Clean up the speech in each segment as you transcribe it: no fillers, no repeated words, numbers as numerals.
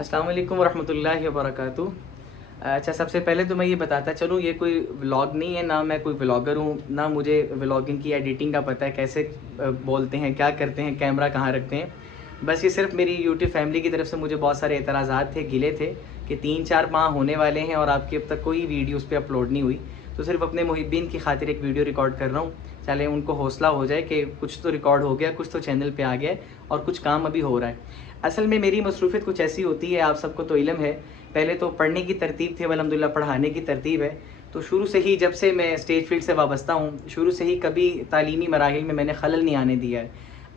अस्सलाम वालेकुम वरहमतुल्लाहि वबरकातुहू। अच्छा, सबसे पहले तो मैं ये बताता चलूँ, ये कोई व्लॉग नहीं है, ना मैं कोई व्लॉगर हूँ, ना मुझे व्लॉगिंग की एडिटिंग का पता है, कैसे बोलते हैं, क्या करते हैं, कैमरा कहाँ रखते हैं। बस ये सिर्फ मेरी यूट्यूब फैमिली की तरफ से मुझे बहुत सारे एतराज़ात थे, गिले थे कि 3-4 माह होने वाले हैं और आपकी अब तक कोई वीडियो उस पर अपलोड नहीं हुई। तो सिर्फ अपने मुहिब्बीन की खातिर एक वीडियो रिकॉर्ड कर रहा हूँ, चले उनको हौसला हो जाए कि कुछ तो रिकॉर्ड हो गया, कुछ तो चैनल पे आ गया है और कुछ काम अभी हो रहा है। असल में मेरी मसरूफ़ियत कुछ ऐसी होती है, आप सबको तो इल्म है। पहले तो पढ़ने की तरतीब थी, अब अल्हम्दुलिल्लाह पढ़ाने की तरतीब है। तो शुरू से ही, जब से मैं स्टेज फील्ड से वाबस्ता हूँ, शुरू से ही कभी तालीमी मराहिल में मैंने खलल नहीं आने दिया है।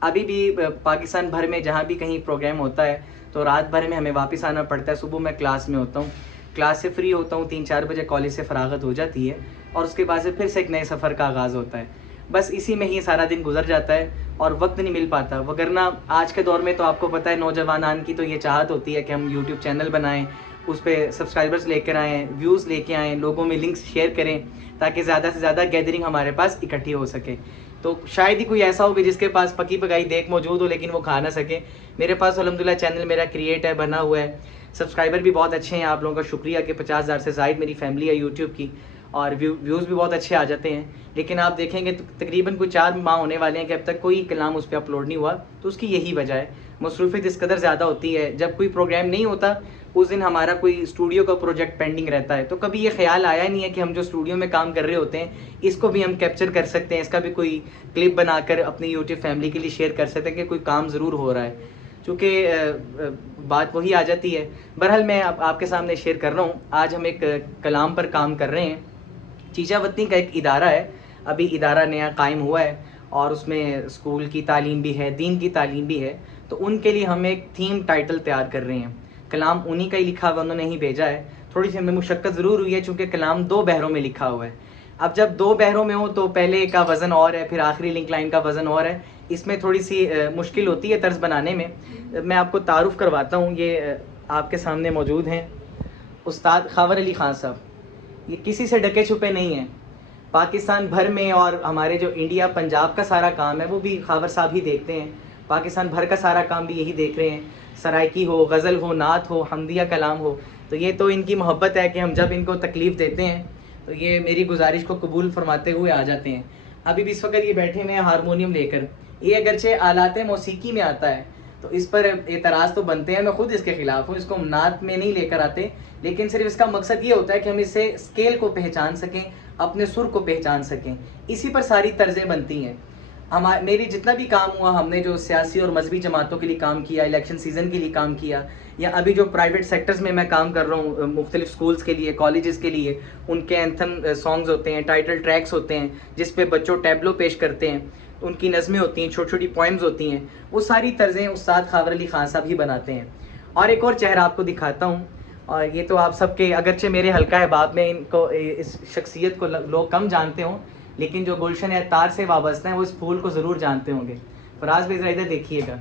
अभी भी पाकिस्तान भर में जहाँ भी कहीं प्रोग्राम होता है तो रात भर में हमें वापस आना पड़ता है। सुबह मैं क्लास में होता हूँ, क्लास से फ्री होता हूँ, 3-4 बजे कॉलेज से फ़रागत हो जाती है और उसके बाद से फिर से एक नए सफ़र का आगाज़ होता है। बस इसी में ही सारा दिन गुजर जाता है और वक्त नहीं मिल पाता। वगरना आज के दौर में तो आपको पता है, नौजवानान की तो ये चाहत होती है कि हम यूट्यूब चैनल बनाएं, उस पर सब्सक्राइबर्स लेकर आएँ, व्यूज़ लेके आएँ, लोगों में लिंक्स शेयर करें ताकि ज़्यादा से ज़्यादा गैदरिंग हमारे पास इकट्ठी हो सके। तो शायद ही कोई ऐसा हो कि जिसके पास पकी पकाई देख मौजूद हो लेकिन वो खा ना सके। मेरे पास अल्हम्दुलिल्लाह चैनल मेरा क्रिएट है, बना हुआ है, सब्सक्राइबर भी बहुत अच्छे हैं। आप लोगों का शुक्रिया कि 50,000 से ज़ायद मेरी फैमिली है यूट्यूब की और व्यूज़ भी बहुत अच्छे आ जाते हैं। लेकिन आप देखेंगे तो तकरीबन कुछ 4 माह होने वाले हैं कि अब तक कोई कलाम उस पर अपलोड नहीं हुआ। तो उसकी यही वजह है, मसरूफ़ियत इस कदर ज़्यादा होती है। जब कोई प्रोग्राम नहीं होता उस दिन हमारा कोई स्टूडियो का प्रोजेक्ट पेंडिंग रहता है, तो कभी ये ख्याल आया नहीं है कि हम जो स्टूडियो में काम कर रहे होते हैं इसको भी हम कैप्चर कर सकते हैं, इसका भी कोई क्लिप बनाकर अपनी यूट्यूब फैमिली के लिए शेयर कर सकते हैं कि कोई काम ज़रूर हो रहा है। चूँकि बात वही आ जाती है। बहरहाल मैं आपके सामने शेयर कर रहा हूँ। आज हम एक कलाम पर काम कर रहे हैं। चीचावतनी का एक इदारा है, अभी इदारा नया कायम हुआ है और उसमें स्कूल की तालीम भी है, दीन की तालीम भी है। तो उनके लिए हम एक थीम टाइटल तैयार कर रहे हैं। कलाम उन्हीं का ही लिखा हुआ, उन्होंने ही भेजा है। थोड़ी सी हमें मुशक्क़त ज़रूर हुई है चूँकि कलाम 2 बहरों में लिखा हुआ है। अब जब 2 बहरों में हो तो पहले का वज़न और है, फिर आखिरी लिंक लाइन का वज़न और है। इसमें थोड़ी सी मुश्किल होती है तर्ज़ बनाने में। मैं आपको तारुफ़ करवाता हूँ, ये आपके सामने मौजूद हैं उस्ताद ख़ावर अली ख़ान साहब। ये किसी से ढके छुपे नहीं हैं। पाकिस्तान भर में और हमारे जो इंडिया पंजाब का सारा काम है वो भी ख़ावर साहब ही देखते हैं। पाकिस्तान भर का सारा काम भी यही देख रहे हैं। सराइकी हो, गज़ल हो, नात हो, हमदिया कलाम हो, तो ये तो इनकी मोहब्बत है कि हम जब इनको तकलीफ़ देते हैं तो ये मेरी गुजारिश को कबूल फरमाते हुए आ जाते हैं। अभी भी इस वक्त ये बैठे हुए हैं हारमोनियम लेकर। ये अगरचे आलाते मौसीकी में आता है तो इस पर एतराज़ तो बनते हैं, मैं खुद इसके ख़िलाफ़ हूँ, इसको हम नात में नहीं लेकर आते। लेकिन सिर्फ इसका मकसद ये होता है कि हम इससे स्केल को पहचान सकें, अपने सुर को पहचान सकें। इसी पर सारी तर्ज़ें बनती हैं। मेरी जितना भी काम हुआ, हमने जो सियासी और मजहबी जमातों के लिए काम किया, इलेक्शन सीज़न के लिए काम किया, या अभी जो प्राइवेट सेक्टर्स में मैं काम कर रहा हूँ मुख्तलिफ स्कूल्स के लिए, कॉलेजेस के लिए, उनके एंथम सॉन्ग्स होते हैं, टाइटल ट्रैक्स होते हैं जिस पे बच्चों टैबलो पेश करते हैं, उनकी नज़में होती हैं, छोटी छोटी पोइम्स होती हैं, वो सारी तर्ज़ें उस्ताद ख़ावर अली ख़ान साहब ही बनाते हैं। और एक और चेहरा आपको दिखाता हूँ, और ये तो आप सबके, अगरचे मेरे हल्का अहबाब में इनको, इस शख्सियत को लोग कम जानते हों, लेकिन जो गुलशन है तार से वाबस्ता है वो इस फूल को ज़रूर जानते होंगे। फराज भाई ज़रा इधर देखिएगा,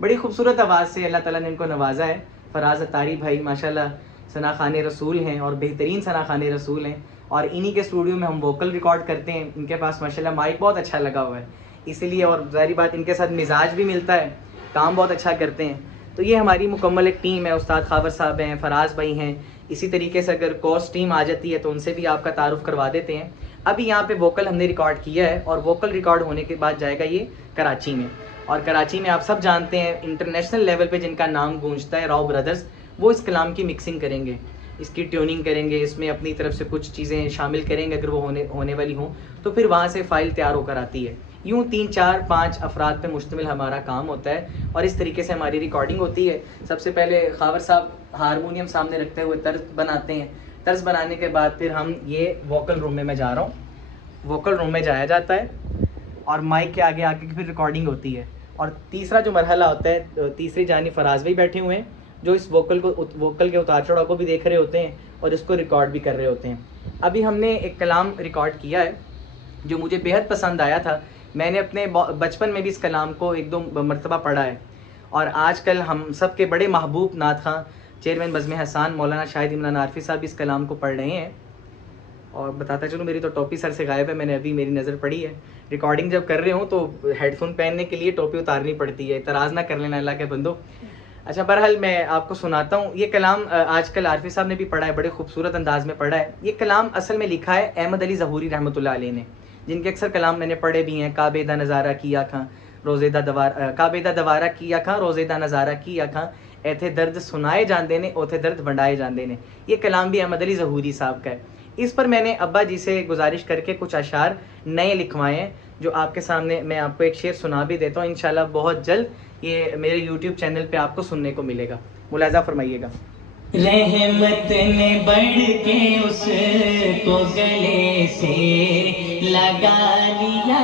बड़ी खूबसूरत आवाज़ से अल्लाह ताला ने इनको नवाजा है। फराज अतारी भाई माशाल्लाह सना खाने रसूल हैं और बेहतरीन सना खाने रसूल हैं, और इन्हीं के स्टूडियो में हम वोकल रिकॉर्ड करते हैं। इनके पास माशाल्लाह माइक बहुत अच्छा लगा हुआ है, इसीलिए, और ज़ाहिर बात इनके साथ मिजाज भी मिलता है, काम बहुत अच्छा करते हैं। तो ये हमारी मुकम्मल एक टीम है। उस्ताद ख़ावर साहब हैं, फराज भाई हैं, इसी तरीके से अगर कोर्स टीम आ जाती है तो उनसे भी आपका तारुफ़ करवा देते हैं। अभी यहाँ पे वोकल हमने रिकॉर्ड किया है और वोकल रिकॉर्ड होने के बाद जाएगा ये कराची में, और कराची में आप सब जानते हैं इंटरनेशनल लेवल पे जिनका नाम गूंजता है, राव ब्रदर्स, वो इस कलाम की मिक्सिंग करेंगे, इसकी ट्यूनिंग करेंगे, इसमें अपनी तरफ से कुछ चीज़ें शामिल करेंगे अगर वो होने वाली हों, तो फिर वहाँ से फ़ाइल तैयार होकर आती है। यूँ 3-4-5 अफराद पे मुश्तमिल हमारा काम होता है और इस तरीके से हमारी रिकॉर्डिंग होती है। सबसे पहले ख़ावर साहब हारमोनियम सामने रखते हुए तर्ज बनाते हैं। तर्ज बनाने के बाद फिर हम ये वोकल रूम में मैं जा रहा हूँ, वोकल रूम में जाया जाता है और माइक के आगे आके फिर रिकॉर्डिंग होती है। और तीसरा जो मरहला होता है, तीसरी जानी फराज भाई बैठे हुए हैं जो इस वोकल के उतार चढ़ाव को भी देख रहे होते हैं और इसको रिकॉर्ड भी कर रहे होते हैं। अभी हमने एक कलाम रिकॉर्ड किया है जो मुझे बेहद पसंद आया था। मैंने अपने बचपन में भी इस कलाम को 1-2 मरतबा पढ़ा है, और आजकल हम सब के बड़े महबूब नात खां चेयरमैन बज़्म हसान मौलाना शाहिद इमरान आरफी साहब इस कलाम को पढ़ रहे हैं। और बताता चलूँ, मेरी तो टोपी सर से गायब है, मैंने अभी मेरी नज़र पड़ी है। रिकॉर्डिंग जब कर रहे हो तो हेडफोन पहनने के लिए टोपी उतारनी पड़ती है, इतराज़ ना कर लेना अल्लाह के बंदो। अच्छा, बहरहाल मैं आपको सुनाता हूँ। ये कलाम आजकल आरफी साहब ने भी पढ़ा है, बड़े खूबसूरत अंदाज में पढ़ा है। ये कलाम असल में लिखा है अहमद अली ज़हूरी रहमतुल्लाह अलैह ने, जिनके अक्सर कलाम मैंने पढ़े भी हैं। काबेदा नज़ारा किया खां रोज़ेदा दवारा, काबेदा दवारा किया खां रोज़ेदा नज़ारा किया खां, ऐथे दर्द सुनाए जाते ने ओथे दर्द वंडाए जाते ने। ये कलाम भी अहमद अली ज़हूरी साहब का है। इस पर मैंने अब्बा जी से गुजारिश करके कुछ अशार नए लिखवाए हैं, जो आपके सामने मैं आपको एक शेर सुना भी देता हूँ। इंशाल्लाह बहुत जल्द ये मेरे यूट्यूब चैनल पे आपको सुनने को मिलेगा। मुलाजा फरमाइएगा। रहमत ने बढ़ के उसको गले से लगा लिया,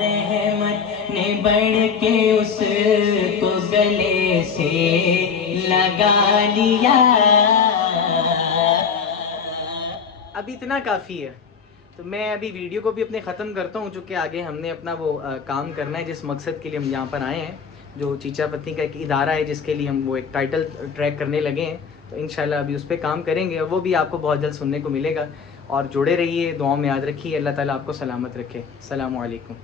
रहमत ने बढ़ के उसको गले से लगा लिया। अब इतना काफ़ी है, तो मैं अभी वीडियो को भी अपने ख़त्म करता हूँ, चूँकि आगे हमने अपना वो काम करना है जिस मकसद के लिए हम यहाँ पर आए हैं। जो चीचा पत्नी का एक इदारा है जिसके लिए हम वो एक टाइटल ट्रैक करने लगे हैं, तो इंशाल्लाह अभी उस पर काम करेंगे और वो भी आपको बहुत जल्द सुनने को मिलेगा। और जुड़े रहिए, दुआओं में याद रखिए। अल्लाह ताला आपको सलामत रखे। अस्सलामु अलैकुम।